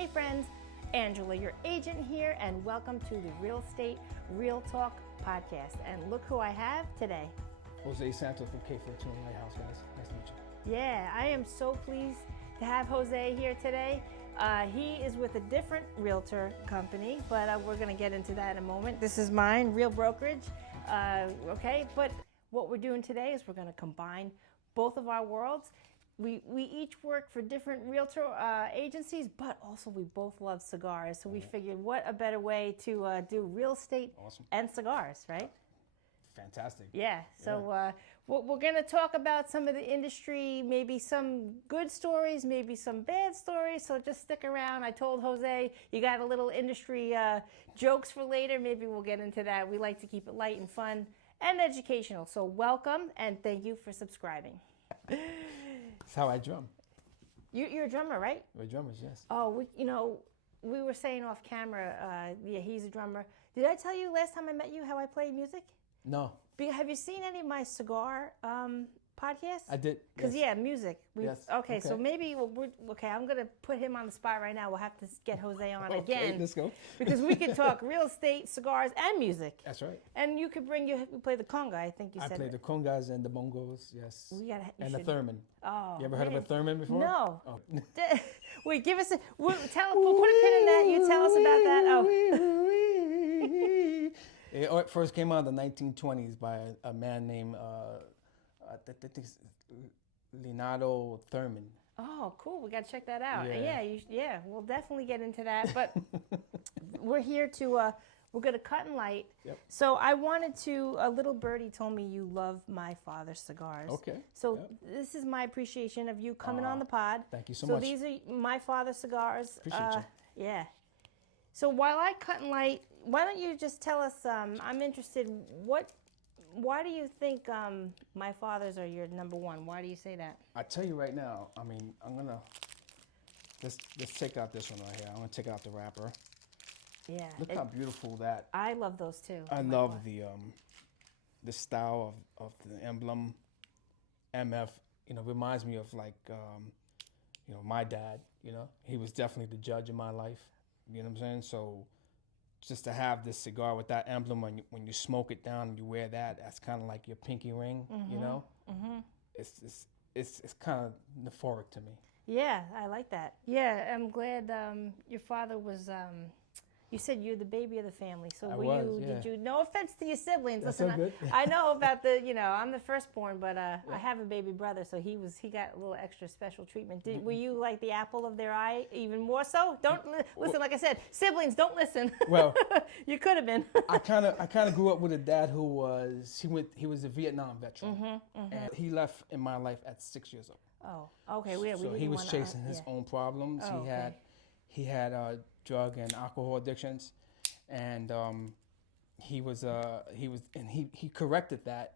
Hey friends, Angela, your agent here, and welcome to the Real Estate Real Talk podcast. And look who I have today. Jose Santos from Fortuna, Lighthouse, guys. Nice to meet you. Yeah, I am so pleased to have Jose here today. He is with a different realtor company, but we're going to get into that in a moment. This is mine, Real Brokerage. Okay, but what we're doing today is we're going to combine both of our worlds. We each work for different realtor agencies, but also we both love cigars. So we figured what a better way to do real estate and cigars, right? Fantastic. Yeah, so we're going to talk about some of the industry, maybe some good stories, maybe some bad stories, so just stick around. I told Jose, you got a little industry jokes for later, maybe we'll get into that. We like to keep it light and fun and educational, so welcome and thank you for subscribing. That's how I drum. You're a drummer, right? We're drummers, yes. Oh, we were saying off camera, yeah, he's a drummer. Did I tell you last time I met you how I play music? No. Have you seen any of my cigar podcasts? I did. Because, yes. yeah, music. Yes. Okay, so maybe, I'm going to put him on the spot right now. We'll have to get Jose on again. Let's go. Because we can talk real estate, cigars, and music. That's right. And you could you play the conga, I think you said. I play the congas and the bongos, yes. The theremin. Oh. You ever heard of a theremin before? No. Oh. Wait, give us we'll put a pin in that. You tell us about that. Oh. It first came out in the 1920s by a man named Leonardo Thurman. Oh, cool. We got to check that out. Yeah. We'll definitely get into that. But we're here to, we're going to cut and light. Yep. So I wanted to, a little birdie told me you love my father's cigars. Okay. So this is my appreciation of you coming on the pod. Thank you so much. So these are my father's cigars. Appreciate you. Yeah. So while I cut and light, why don't you just tell us, I'm interested, why do you think my fathers are your number one? Why do you say that? I tell you right now, I mean, I'm going to, let's take out this one right here. I'm going to take out the wrapper. Yeah. Look how beautiful that. I love those too. I love the style of the emblem. MF, reminds me of like, my dad, he was definitely the judge in my life. You know what I'm saying? So just to have this cigar with that emblem, when you smoke it down and you wear that, that's kind of like your pinky ring, Mm-hmm. It's kind of euphoric to me. Yeah, I like that. Yeah, I'm glad your father was, you said you're the baby of the family. So did you, no offense to your siblings. That's Listen, so good. I know about I'm the firstborn, but I have a baby brother, so he got a little extra special treatment. Were you like the apple of their eye even more so? Don't listen, like I said, siblings, don't listen. Well, you could have been. I kind of grew up with a dad who was, he was a Vietnam veteran. And he left in my life at 6 years old. Oh, okay. So he was chasing his own problems. Oh, he had drug and alcohol addictions, and he corrected that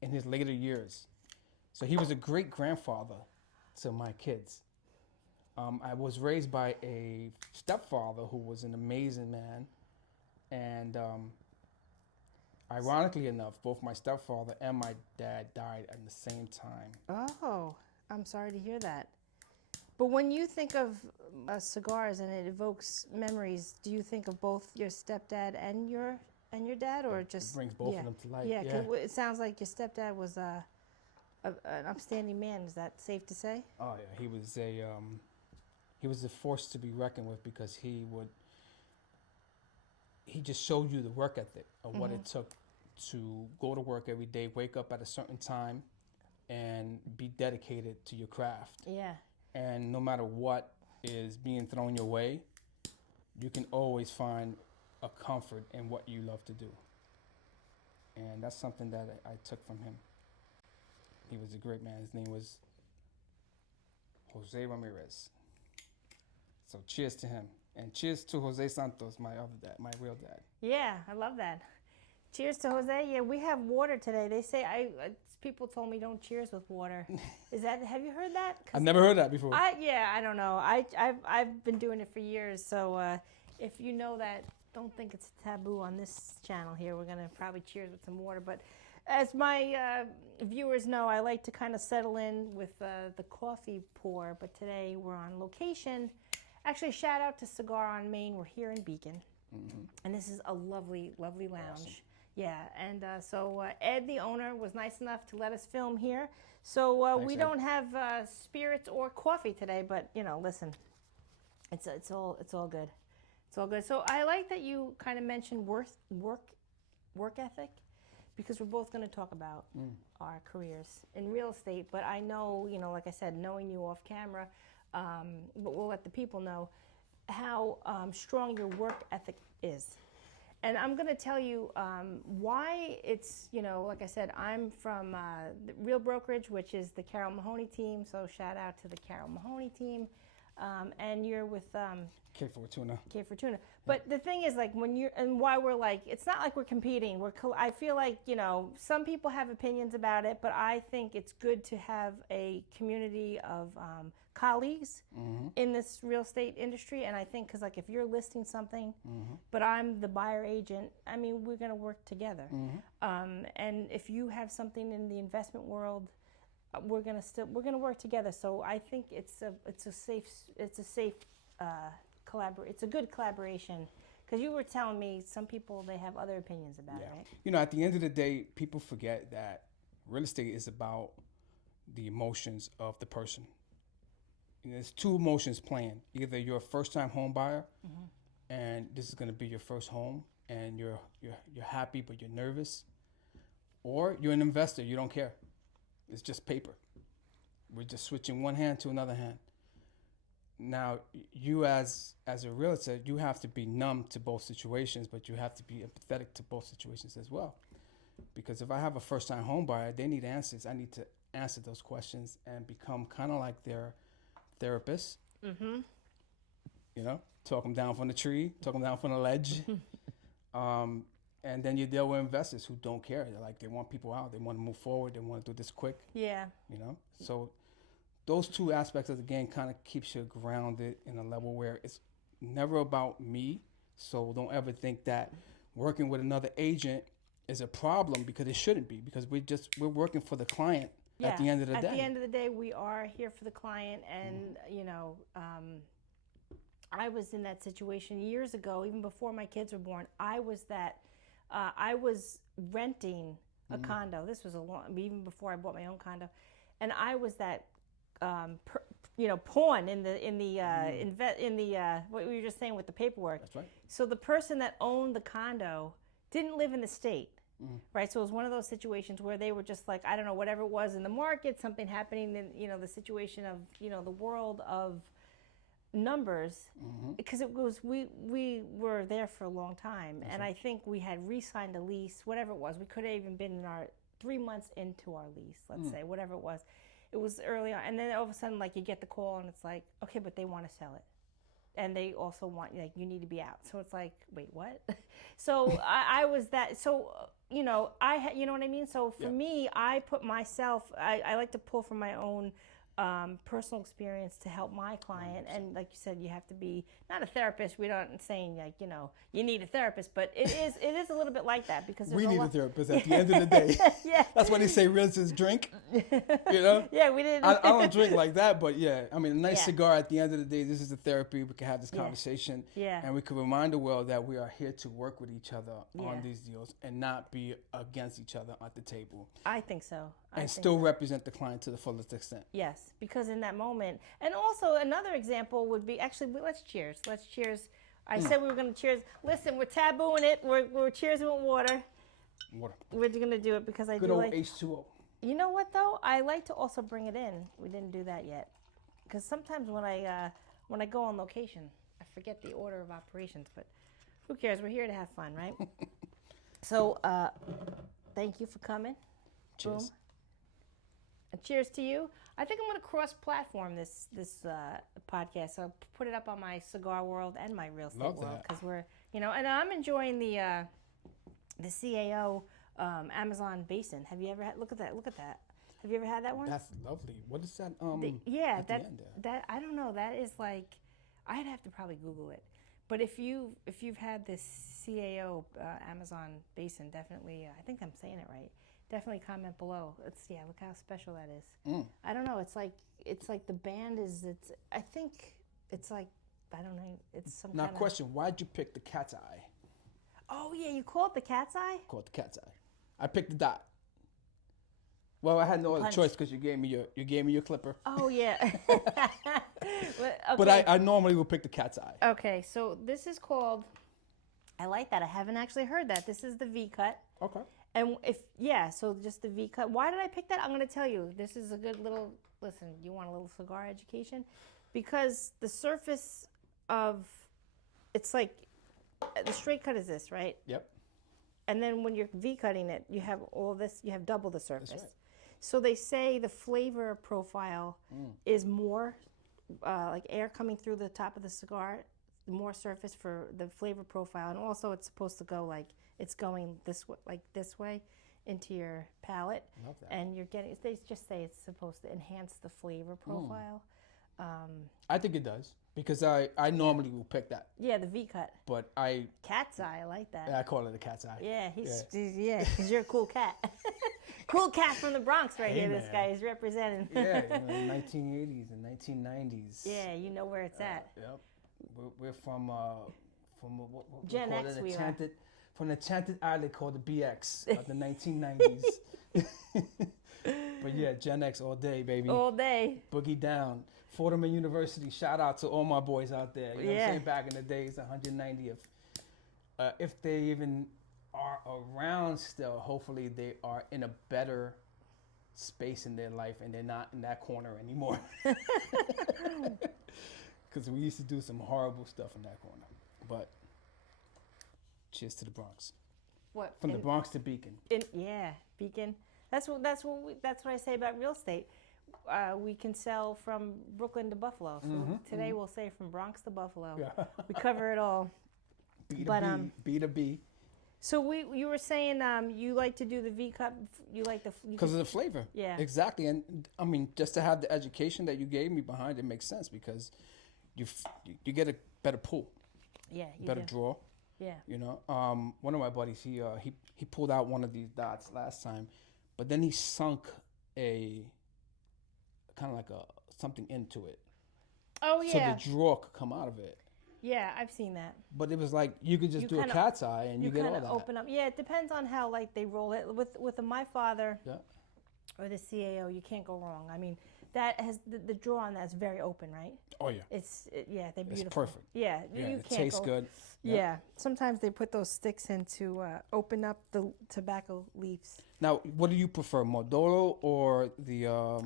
in his later years. So he was a great grandfather to my kids. I was raised by a stepfather who was an amazing man, and ironically enough, both my stepfather and my dad died at the same time. Oh, I'm sorry to hear that. But when you think of cigars and it evokes memories, do you think of both your stepdad and your dad, or just it brings both of them to life? Yeah, 'cause it sounds like your stepdad was an upstanding man. Is that safe to say? Oh yeah, he was a force to be reckoned with, because he just showed you the work ethic of what it took to go to work every day, wake up at a certain time, and be dedicated to your craft. Yeah. And no matter what is being thrown your way, you can always find a comfort in what you love to do. And that's something that I took from him. He was a great man. His name was Jose Ramirez. So cheers to him. And cheers to Jose Santos, my other dad, my real dad. Yeah, I love that. Cheers to Jose. Yeah, we have water today. They say people told me don't cheers with water. Have you heard that? I've never heard that before. I don't know. I've been doing it for years. So if you know that, don't think it's taboo on this channel here. We're gonna probably cheers with some water. But as my viewers know, I like to kind of settle in with the coffee pour. But today we're on location Actually, shout out to Cigar on Main. We're here in Beacon, Mm-hmm. and this is a lovely, lovely lounge. Awesome. Yeah, and so Ed, the owner, was nice enough to let us film here. So Thanks, we Ed. don't have spirits or coffee today, but listen, it's all good. It's all good. So I like that you kind of mentioned work ethic, because we're both going to talk about our careers in real estate. But I know, like I said, knowing you off camera, but we'll let the people know how strong your work ethic is. And I'm going to tell you why it's, like I said, I'm from the Real Brokerage, which is the Carol Mahoney team. So shout out to the Carol Mahoney team. And you're with Fortuna. Fortuna. But the thing is, like, and why we're like, it's not like we're competing. I feel like, some people have opinions about it, but I think it's good to have a community of colleagues in this real estate industry. And I think, because, like, if you're listing something, but I'm the buyer agent, I mean, we're going to work together. And if you have something in the investment world, we're gonna work together. So I think it's a safe it's a good collaboration, because you were telling me some people, they have other opinions about it, right? At the end of the day, people forget that real estate is about the emotions of the person. There's two emotions playing. Either you're a first-time home buyer, and this is going to be your first home, and you're happy but you're nervous, or you're an investor. You don't care. It's just paper. We're just switching one hand to another hand. Now, you as a realtor, you have to be numb to both situations, but you have to be empathetic to both situations as well. Because if I have a first-time home buyer, they need answers. I need to answer those questions and become kind of like their therapist. Talk them down from the tree, talk them down from the ledge. And then you deal with investors who don't care. They want people out. They want to move forward. They want to do this quick. Yeah. So those two aspects of the game kind of keeps you grounded in a level where it's never about me. So don't ever think that working with another agent is a problem, because it shouldn't be, because we're working for the client at the end of the day. At the end of the day, we are here for the client. And, I was in that situation years ago, even before my kids were born. I was renting a condo. This was even before I bought my own condo, and I was that, pawn in the what we were just saying with the paperwork. That's right. So the person that owned the condo didn't live in the state, right? So it was one of those situations where they were just like, I don't know, whatever it was in the market, something happening in the situation of the world of numbers, because it was we were there for a long time. That's and right. I think we had re-signed a lease, whatever it was. We could have even been in our 3 months into our lease, let's say, whatever it was. It was early on, and then all of a sudden, like, you get the call, and it's like, okay, but they want to sell it, and they also want, like, you need to be out. So it's like, wait, what? So I was that. So you know what I mean. So for me, I put myself. I like to pull from my own personal experience to help my client. And like you said, you have to be not a therapist. We're not saying, like, you need a therapist, but it is a little bit like that, because we need a therapist at the end of the day. Yeah, that's why they say realtors drink. Yeah, we didn't. I don't drink like that, but yeah, I mean, a nice cigar at the end of the day. This is the therapy. We can have this conversation, and we can remind the world that we are here to work with each other on these deals and not be against each other at the table. I think so. And still represent the client to the fullest extent. Yes, because in that moment, and also another example would be, actually, let's cheers. Let's cheers. I said we were going to cheers. Listen, we're tabooing it. We're cheersing with water. Water. We're going to do it because I Good do old like H2O. You know what, though? I like to also bring it in. We didn't do that yet, because sometimes when I go on location, I forget the order of operations. But who cares? We're here to have fun, right? So, thank you for coming. Cheers. Boom. And cheers to you. I think I'm going to cross-platform this podcast. So I'll put it up on my cigar world and my real estate world, because we're, and I'm enjoying the CAO Amazon Basin. Have you ever had? Look at that! Look at that! Have you ever had that one? That's lovely. What is that? That I don't know. That is like, I'd have to probably Google it. But if you've had this CAO Amazon Basin, definitely. I think I'm saying it right. Definitely comment below. Look how special that is. I don't know. It's like the band is. I think it's like I don't know. It's some Now, kind of. question: why'd you pick the cat's eye? Oh yeah, you call it the cat's eye? Called the cat's eye. I picked the dot. Well, I had no other Punch. choice because you gave me your clipper. Oh yeah. But I normally would pick the cat's eye. Okay, so this is called. I like that. I haven't actually heard that. This is the V cut. Okay. And so just the V cut. Why did I pick that? I'm going to tell you. This is a good little. Listen, you want a little cigar education, because the surface of, it's like, the straight cut is this, right? Yep. And then when you're V cutting it, you have all this. You have double the surface. That's right. So they say the flavor profile is more like air coming through the top of the cigar, more surface for the flavor profile, and also it's supposed to go like it's going this way, like this way, into your palate. Love that. And you're getting. They just say it's supposed to enhance the flavor profile. I think it does because I normally will pick that, Yeah, the V cut. but Cat's eye, I like that. I call it a cat's eye. Yeah, he's because you're a cool cat. Cool cat from the Bronx right Hey, here. This man. guy is representing. Yeah, 1980s and 1990s. Yeah, you know where it's at. Yep. We're from what Gen we call X it, we are. enchanted, from the enchanted island called the BX of the 1990s. But yeah, Gen X all day, baby. All day. Boogie down. Fortuna University. Shout out to all my boys out there. You know what I'm saying? Back in the days, 190th. If they even are around still, hopefully they are in a better space in their life and they're not in that corner anymore. Because we used to do some horrible stuff in that corner. But cheers to the Bronx. What? From the Bronx to Beacon. Yeah, Beacon. That's what I say about real estate. We can sell from Brooklyn to Buffalo. So today we'll say from Bronx to Buffalo. Yeah. We cover it all. B to But, B, B to B. So you were saying you like to do the V cut. You like the Because of the flavor. Yeah. Exactly. And I mean, just to have the education that you gave me behind it makes sense because you get a better pull, you better do. draw. Yeah. You know, one of my buddies, he pulled out one of these dots last time, but then he sunk a kind of like something into it. Oh yeah. So the draw could come out of it. Yeah, I've seen that. But it was like you could just You do kinda- a cat's eye and you get all kind that. of open up. Yeah, it depends on how like they roll it. With the My Father Yeah. or the CAO, you can't go wrong. I mean, that has the draw on that's very open, right? Oh yeah. Yeah, they're beautiful. It's perfect. Yeah, Yeah, you it can't tastes go. good. Yeah, sometimes they put those sticks in to open up the tobacco leaves. Now, what do you prefer, Modelo or the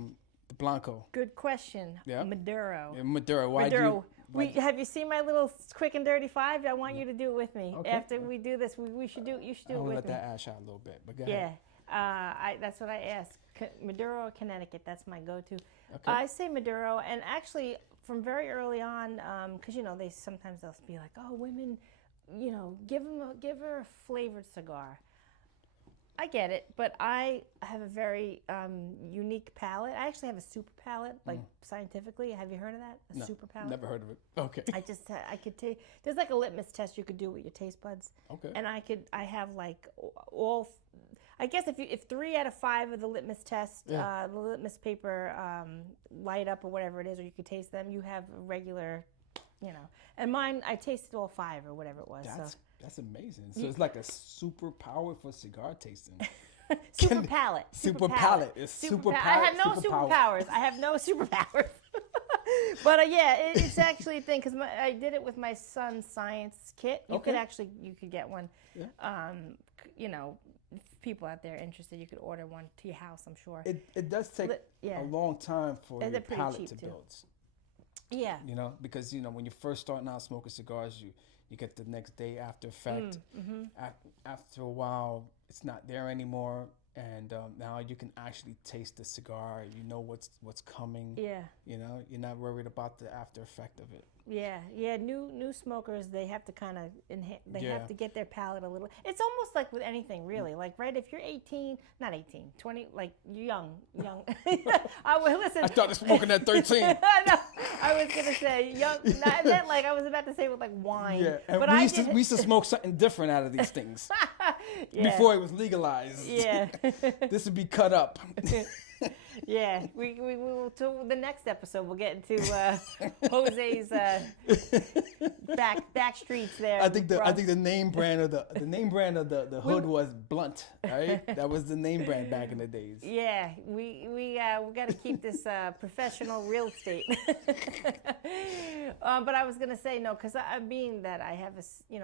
Blanco? Good question. Yeah? Maduro. Yeah, Maduro. Why Maduro. do you? Have you seen my little quick and dirty 5? I want you to do it with me. Okay. After we do this, you should do it I'm gonna with let me. that ash out a little bit, but go Yeah, ahead. that's what I asked. Maduro or Connecticut, that's my go-to. Okay. I say Maduro, and actually from very early on, because they sometimes they'll be like, oh, women, give her a flavored cigar. I get it, but I have a very unique palate. I actually have a super palate, like scientifically. Have you heard of that? A No, super palate? never heard of it. Okay. I could take. There's like a litmus test you could do with your taste buds. Okay. And I have like all. I guess if 3 out of 5 of the litmus test, the litmus paper light up or whatever it is, or you could taste them, you have a regular, And mine, I tasted all 5 or whatever it was. That's amazing. So it's like a superpower for cigar tasting. Super palate. Super palate. It's super I palate. have no superpowers. I have no superpowers. But it's actually a thing because I did it with my son's science kit. You could get one. Yeah. If people out there interested, you could order one to your house, I'm sure. It does take yeah. a long time for And your they're pretty palate cheap, to too. build. Yeah. Because when you're first starting out smoking cigars, you get the next day after effect. After a while, it's not there anymore, and now you can actually taste the cigar. You know what's coming. Yeah. You're not worried about the after effect of it. Yeah. New smokers, they have to kind of Yeah. have to get their palate a little. It's almost like with anything, really. Like, right? If you're 20, like young. Listen. I started smoking at 13. No, I was gonna say young. I meant like I was about to say with like wine. Yeah, and but we used to smoke something different out of these things Yeah. before it was legalized. Yeah. This would be cut up. Yeah, we will. To the next episode, we'll get into Jose's back streets there. I think the name brand of the hood was Blunt, right? That was the name brand back in the days. Yeah, we got to keep this professional real estate. But I was gonna say no, because being that I have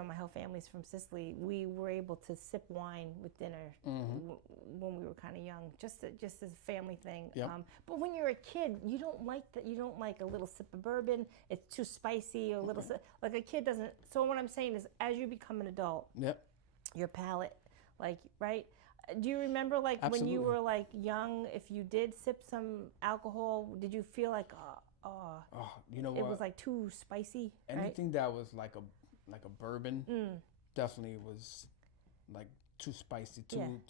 my whole family's from Sicily, we were able to sip wine with dinner when we were kind of young, just as a family thing. Yep. But when you're a kid, you don't like that. You don't like a little sip of bourbon. It's too spicy. Or a little like a kid doesn't. So what I'm saying is, as you become an adult, Yep. your palate, like, right? Do you remember, like, Absolutely. when you were like young, if you did sip some alcohol, did you feel like, you know it what? was like too spicy? Anything that was like a bourbon definitely was like too spicy, too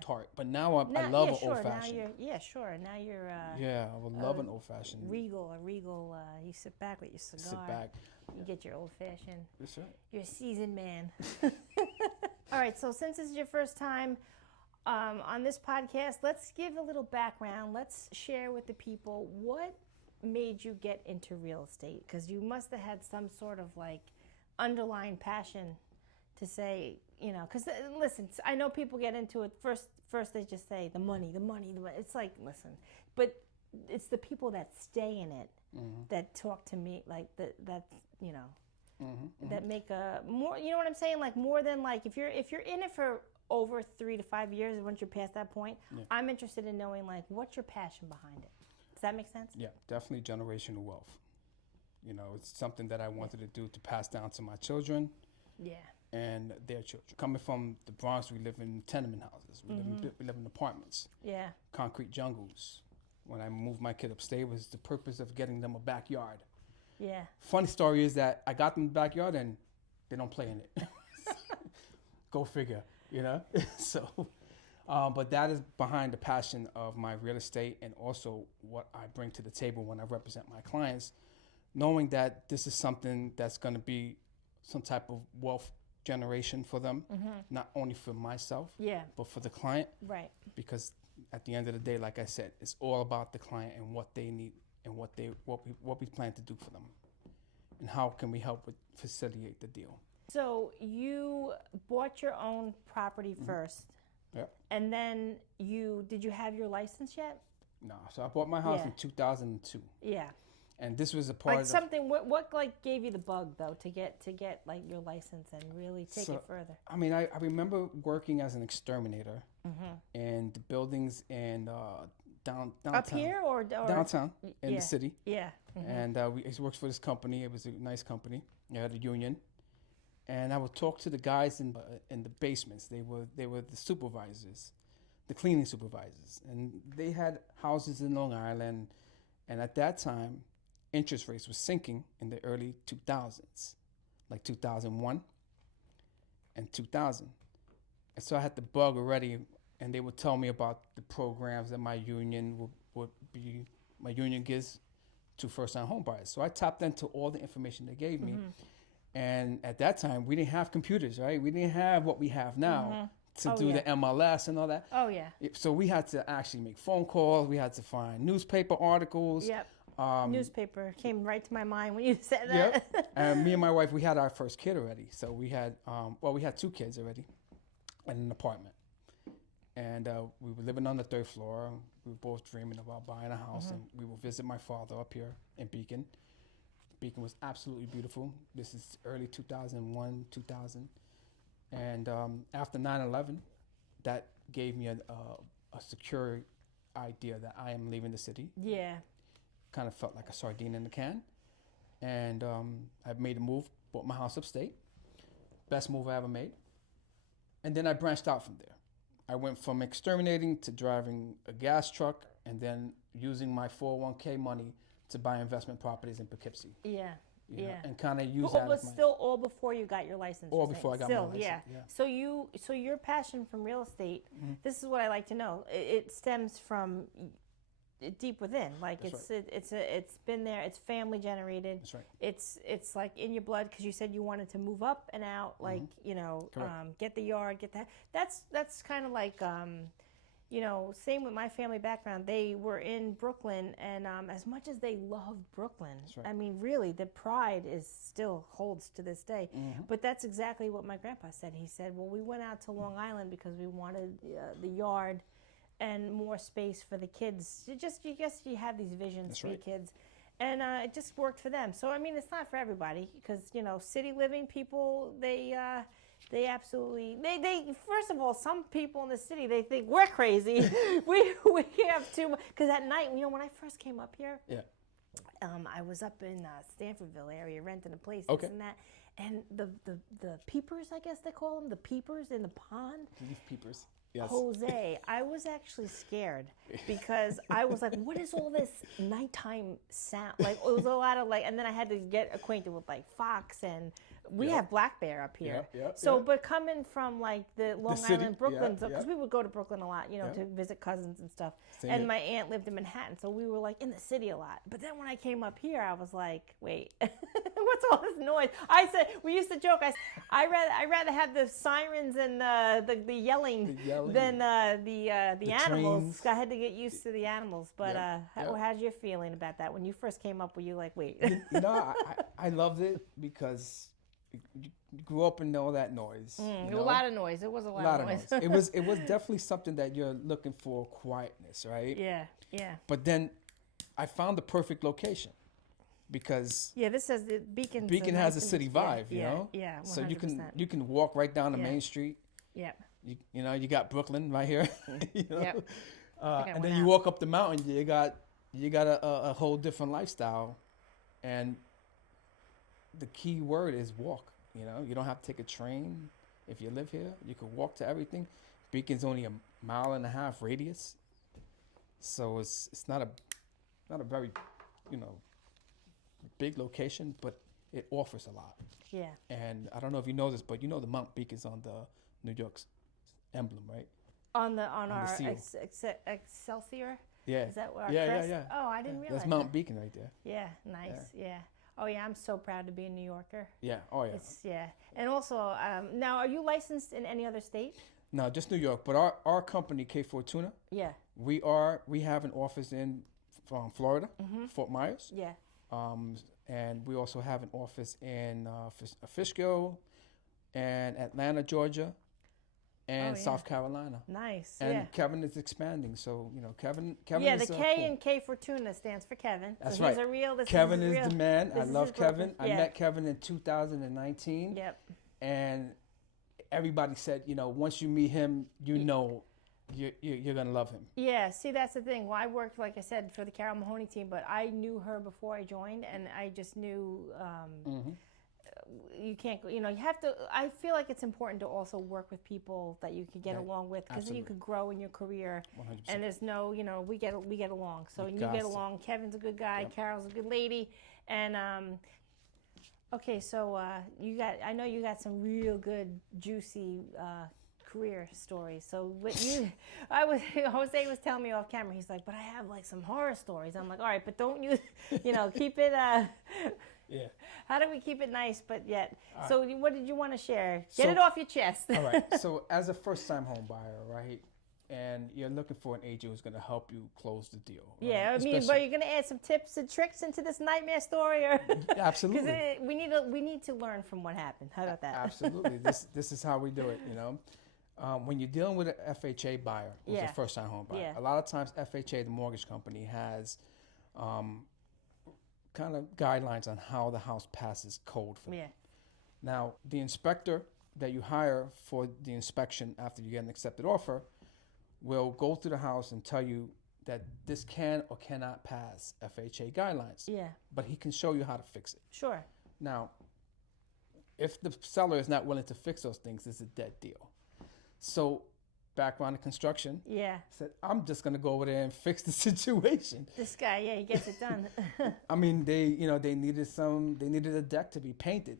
tart. But now I love an old fashioned. Now you're Yeah, I would love an old fashioned. a regal. You sit back with your cigar. Sit back. You get your old fashioned. That's right. You're a seasoned man. All right, so since this is your first time on this podcast, let's give a little background. Let's share with the people what made you get into real estate, because you must have had some sort of like underlying passion to say, because listen, I know people get into it first they just say the money. It's like, listen, but it's the people that stay in it that talk to me like that that make a more, you know what I'm saying, like more than like if you're in it for over 3 to 5 years, once you're past that point, I'm interested in knowing like what's your passion behind it. Does that make sense? Yeah, definitely generational wealth. It's something that I wanted to do to pass down to my children. Yeah. And their children. Coming from the Bronx, we live in tenement houses. We live in apartments. Yeah. Concrete jungles. When I moved my kid upstate, was the purpose of getting them a backyard. Yeah. Funny story is that I got them the backyard and they don't play in it. Go figure, So, but that is behind the passion of my real estate and also what I bring to the table when I represent my clients, knowing that this is something that's going to be some type of wealth generation for them, not only for myself, but for the client. Right. Because at the end of the day, like I said, it's all about the client and what they need and what we plan to do for them, and how can we help facilitate the deal. So you bought your own property first. Yep. And then did you have your license yet? No. So I bought my house in 2002. Yeah. And this was a part of something. What like gave you the bug though to get like your license and really take it further? I mean, I remember working as an exterminator in the buildings in downtown. Up here or downtown in the city. Yeah. And we worked for this company. It was a nice company. It had a union. And I would talk to the guys in the basements. They were the supervisors, the cleaning supervisors, and they had houses in Long Island. And at that time, interest rates were sinking in the early 2000s, like 2001 and 2000. And so I had the bug already, and they would tell me about the programs that my union gives to first-time home buyers. So I tapped into all the information they gave me. And at that time, we didn't have computers, right? We didn't have what we have now to do the MLS and all that. Oh, yeah. So we had to actually make phone calls. We had to find newspaper articles. Yep. Newspaper came right to my mind when you said that. Yep. And me and my wife, we had our first kid already. So we had, we had 2 kids already in an apartment. And we were living on the 3rd floor. We were both dreaming about buying a house. And we would visit my father up here in Beacon. Beacon was absolutely beautiful. This is early 2001, 2000. And after 9/11, that gave me a secure idea that I am leaving the city. Yeah. Kind of felt like a sardine in a can. And I made a move, bought my house upstate. Best move I ever made. And then I branched out from there. I went from exterminating to driving a gas truck and then using my 401k money to buy investment properties in Poughkeepsie. Yeah. You know, and kind of use that. It was still all before you got your license. All before I got my license. Yeah. So your passion from real estate, this is what I like to know. It stems from deep within. Like it's been there. It's family generated. That's right. It's like in your blood, because you said you wanted to move up and out. Like get the yard, get that. That's kind of like you know, same with my family background. They were in Brooklyn, and as much as they loved Brooklyn, right. I mean, really, the pride is still holds to this day. But that's exactly what my grandpa said. He said, well, we went out to Long Island because we wanted the yard and more space for the kids. You guess you have these visions for your kids. And it just worked for them. So, I mean, it's not for everybody because, you know, city living people, they absolutely, they first of all, some people in the city, they think we're crazy. we have too much. Because at night, you know, when I first came up here, I was up in Stanfordville area renting a place, this and that. And the peepers, I guess they call them, the peepers in the pond. Leaf peepers. Yes. Jose, I was actually scared because I was like, what is all this nighttime sound? Like, it was a lot of like, and then I had to get acquainted with like fox, and we have black bear up here. But coming from like the Long Island, Brooklyn, because we would go to Brooklyn a lot, you know, to visit cousins and stuff. And my aunt lived in Manhattan, so we were like in the city a lot. But then when I came up here, I was like, wait, what's all this noise? I said, we used to joke, I rather have the sirens and the yelling than the animals. Trains. I had to get used to the animals. But how's your feeling about that? When you first came up, were you like, wait? You know, I loved it because you grew up and all that noise. A lot of noise. It was a lot of noise. It was definitely something that you're looking for, quietness, right? Yeah. But then I found the perfect location because this says the Beacon. Beacon has a city vibe, you know. Yeah. 100%. So you can walk right down the main street. Yeah. You know, you got Brooklyn right here. You know? Yep. And then you walk up the mountain, you got a whole different lifestyle, and the key word is walk. You know, you don't have to take a train if you live here. You can walk to everything. Beacon's only 1.5 mile radius, so it's not a very, you know, big location, but it offers a lot. Yeah. And I don't know if you know this, but you know the Mount Beacon's on the New York's emblem, right? On our seal. Excelsior. Yeah. Is that our yeah, crest? yeah. Oh, I didn't realize. That's Mount Beacon right there. Yeah, nice. Yeah. Oh yeah, I'm so proud to be a New Yorker. Yeah. Oh yeah. And also, now, are you licensed in any other state? No, just New York. But our company, Fortuna. Yeah. We have an office in Florida, Fort Myers. Yeah. And we also have an office in Fishkill, and Atlanta, Georgia, and South Carolina. Nice. And Kevin is expanding, so you know Kevin. Yeah, is, the K cool. in K Fortuna stands for Kevin. That's so right. He's a real. Kevin is the man. I love Kevin. Yeah. I met Kevin in 2019. Yep. And everybody said, you know, once you meet him, you know, you're gonna love him. Yeah. See, that's the thing. Well, I worked, like I said, for the Carol Mahoney team, but I knew her before I joined, and I just knew. You can't, you know, you have to, I feel like it's important to also work with people that you can get along with, because then you could grow in your career. 100%. And there's no, you know, we get along. So you get along. Kevin's a good guy. Yep. Carol's a good lady. And, okay, so I know you got some real good, juicy career stories. So Jose was telling me off camera, he's like, but I have like some horror stories. I'm like, all right, but don't you know, keep it, Yeah. How do we keep it nice, but yet? All so what did you want to share? Get it off your chest. All right. So as a first-time home buyer, right, and you're looking for an agent who's going to help you close the deal. Right? Yeah, I mean, but you're going to add some tips and tricks into this nightmare story, or absolutely, because we need to learn from what happened. How about that? Absolutely. This is how we do it. You know, when you're dealing with an FHA buyer who's a first-time home buyer, a lot of times FHA, the mortgage company, has kind of guidelines on how the house passes code for them. Yeah. Now, the inspector that you hire for the inspection after you get an accepted offer will go through the house and tell you that this can or cannot pass FHA guidelines. Yeah. But he can show you how to fix it. Sure. Now, if the seller is not willing to fix those things, it's a dead deal. So, background in construction. Yeah. Said, I'm just gonna go over there and fix the situation. This guy, he gets it done. I mean, they needed a deck to be painted.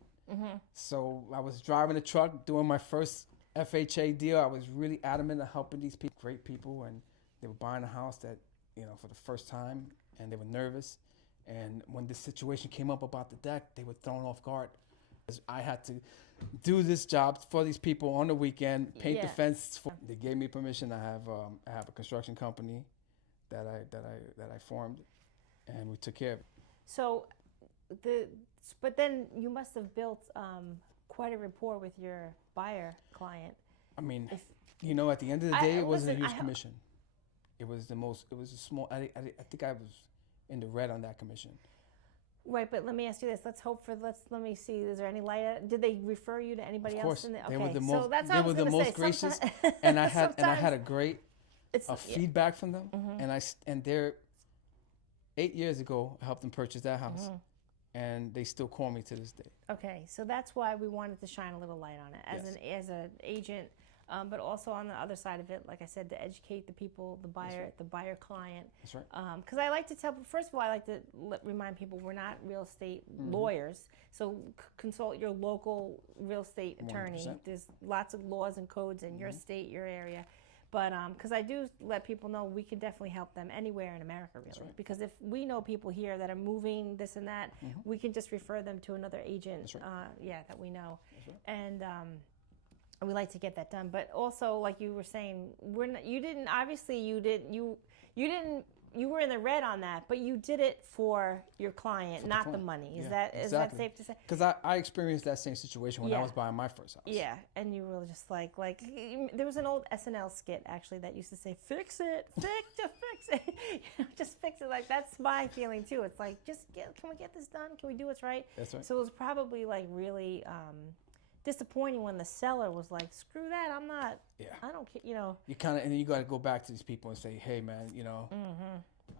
So I was driving a truck, doing my first FHA deal. I was really adamant of helping these people, great people, and they were buying a house that, you know, for the first time, and they were nervous. And when this situation came up about the deck, they were thrown off guard. I had to do this job for these people on the weekend, paint the fence. They gave me permission. I have a construction company that I formed, and we took care of it. So, but then you must have built quite a rapport with your buyer client. I mean, you know, at the end of the day, it wasn't a huge commission. It was a small. I think I was in the red on that commission. Right, but let me ask you this. Let me see. Is there any light? Did they refer you to anybody else? Of course, okay. They were the most. So that's they were the most gracious, and I had a great feedback from them. And they're 8 years ago, I helped them purchase that house, and they still call me to this day. Okay, so that's why we wanted to shine a little light on it as an agent. But also on the other side of it, like I said, to educate the people, the buyer client. That's right. Because I like to tell, first of all, I like to remind people we're not real estate lawyers. So consult your local real estate attorney. 100%. There's lots of laws and codes in your state, your area. But because I do let people know we can definitely help them anywhere in America, really. Right. Because if we know people here that are moving, this and that, we can just refer them to another agent, right. that we know. Right. And we like to get that done, but also, like you were saying, you were in the red on that, but you did it for your client, not the money. Is that safe to say? Because I experienced that same situation when I was buying my first house. Yeah, and you were just like there was an old SNL skit actually that used to say, "Fix it, just fix it, just fix it." Like that's my feeling too. It's like, can we get this done? Can we do what's right? That's right. So it was probably like really. Disappointing when the seller was like, "Screw that! I'm not. I don't care." You know. You kind of, and then you got to go back to these people and say, "Hey, man, you know,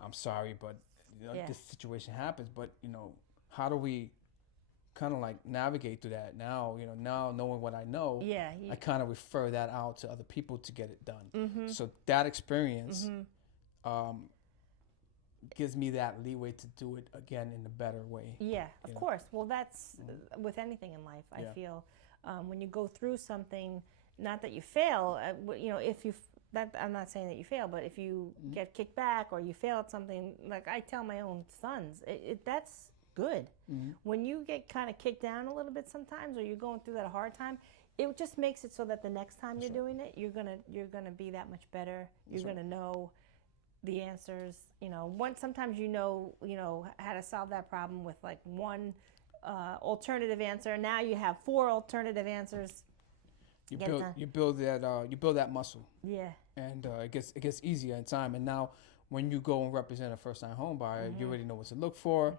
I'm sorry, but this situation happens. But you know, how do we kind of like navigate through that now? You know, now knowing what I know, I kind of refer that out to other people to get it done. So that experience gives me that leeway to do it again in a better way. Yeah, of course. Well, that's with anything in life. I feel. When you go through something, not that you fail, I'm not saying that you fail, but if you get kicked back or you fail at something, like I tell my own sons, that's good. When you get kind of kicked down a little bit sometimes, or you're going through that hard time, it just makes it so that the next time you're doing it, you're gonna be that much better. You're gonna know the answers. You know, sometimes you know how to solve that problem with like one alternative answer. Now you have 4 alternative ansers. You build that muscle. Yeah. And it gets easier in time. And now when you go and represent a first-time home buyer, you already know what to look for.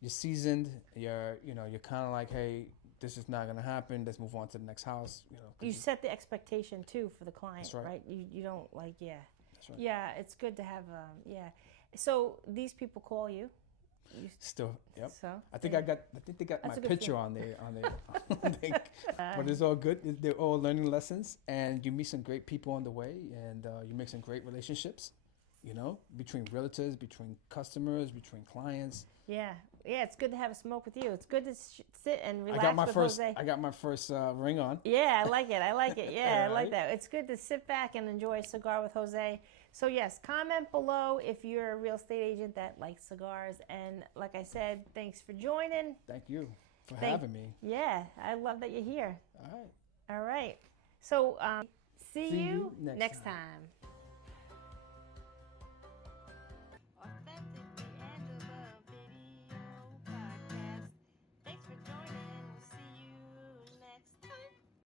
You're seasoned. You're kind of like, hey, this is not going to happen. Let's move on to the next house. You know. You set the expectation too for the client, that's right? You don't like That's right. Yeah, it's good to have So these people call you. Still, yep. So I think they got my picture on there. But it's all good. They're all learning lessons, and you meet some great people on the way, and you make some great relationships. You know, between realtors, between customers, between clients. Yeah, it's good to have a smoke with you. It's good to sit and relax with Jose. I got my first ring on. Yeah, I like it. Yeah, I like that. It's good to sit back and enjoy a cigar with Jose. So yes, comment below if you're a real estate agent that likes cigars. And like I said, thanks for joining. Thank you for having me. Yeah, I love that you're here. All right. So see you next time.